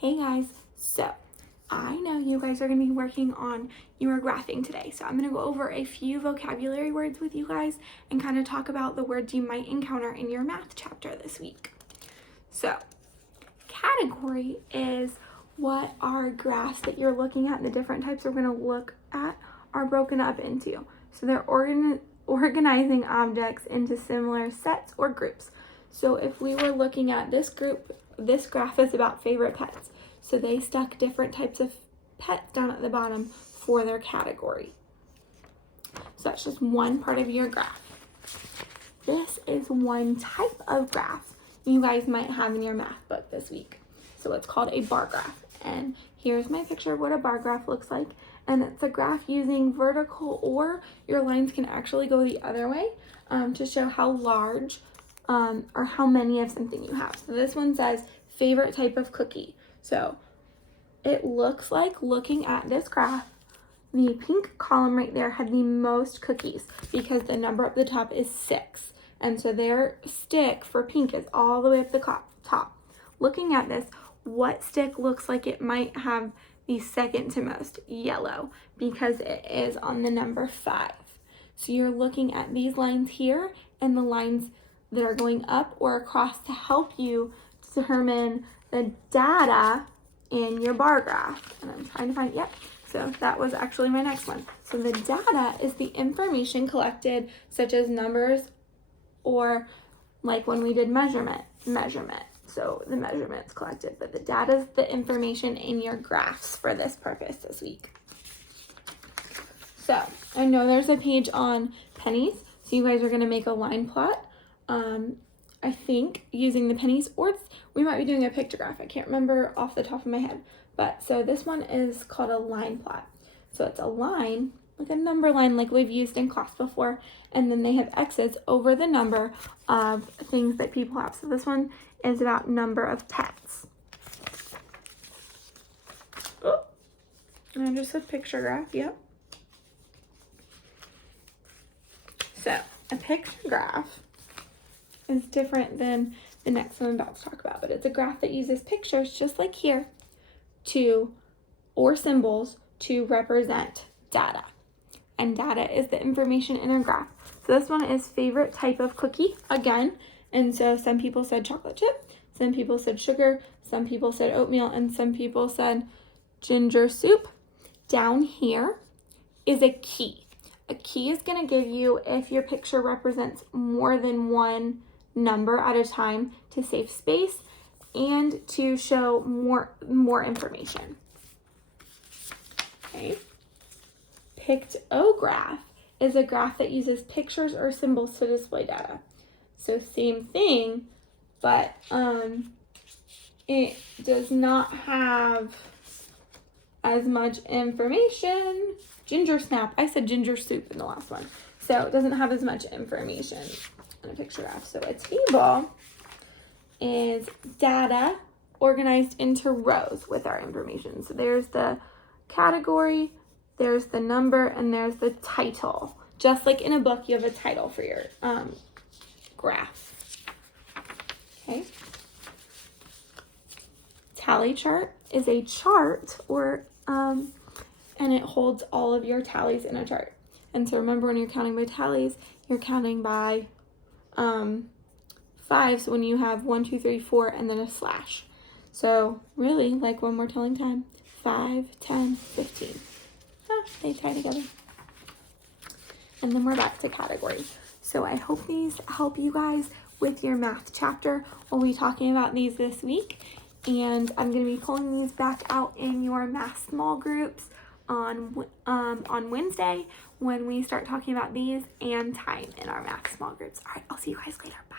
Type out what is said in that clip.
Hey guys, so I know you guys are going to be working on your graphing today. So I'm going to go over a few vocabulary words with you guys and kind of talk about the words you might encounter in your math chapter this week. So category is what our graphs that you're looking at, the different types we're going to look at are broken up into. So they're organizing objects into similar sets or groups. So if we were looking at this group, this graph is about favorite pets. So they stuck different types of pets down at the bottom for their category. So that's just one part of your graph. This is one type of graph you guys might have in your math book this week. So it's called a bar graph. And here's my picture of what a bar graph looks like. And it's a graph using vertical, or your lines can actually go the other way to show how large or how many of something you have. So this one says favorite type of cookie. So it looks like, looking at this graph, the pink column right there had the most cookies because the number up the top is 6. And so their stick for pink is all the way up the top. Looking at this, what stick looks like it might have the second to most? Yellow, because it is on the number 5. So you're looking at these lines here and the lines that are going up or across to help you determine the data in your bar graph. And I'm trying to find, yep. So that was actually my next one. So the data is the information collected, such as numbers, or like when we did measurement. So the measurements collected, but the data is the information in your graphs for this purpose this week. So I know there's a page on pennies. So you guys are gonna make a line plot. I think using the pennies, or we might be doing a picture graph. I can't remember off the top of my head. But so this one is called a line plot. So it's a line, like a number line like we've used in class before. And then they have X's over the number of things that people have. So this one is about number of pets. Oh, and just a picture graph, yep. So a picture graph is different than the next one I'm about to talk about, but it's a graph that uses pictures just like here or symbols to represent data. And data is the information in a graph. So this one is favorite type of cookie again. And so some people said chocolate chip, some people said sugar, some people said oatmeal, and some people said ginger soup. Down here is a key. A key is going to give you if your picture represents more than one number at a time to save space and to show more information. Okay. Pictograph is a graph that uses pictures or symbols to display data. So same thing, but it does not have as much information. Ginger snap. I said ginger soup in the last one. So it doesn't have as much information in a picture graph. So a table is data organized into rows with our information. So there's the category, there's the number, and there's the title. Just like in a book, you have a title for your graph. Okay. Tally chart is a chart, or and it holds all of your tallies in a chart. And so remember, when you're counting by tallies, you're counting by 5. So when you have 1, 2, 3, 4, and then a slash. So really, like when we're telling time, 5, 10, 15. They tie together. And then we're back to category. So I hope these help you guys with your math chapter. We'll be talking about these this week. And I'm going to be pulling these back out in your math small groups on Wednesday when we start talking about these and time in our math small groups. All right, I'll see you guys later. Bye.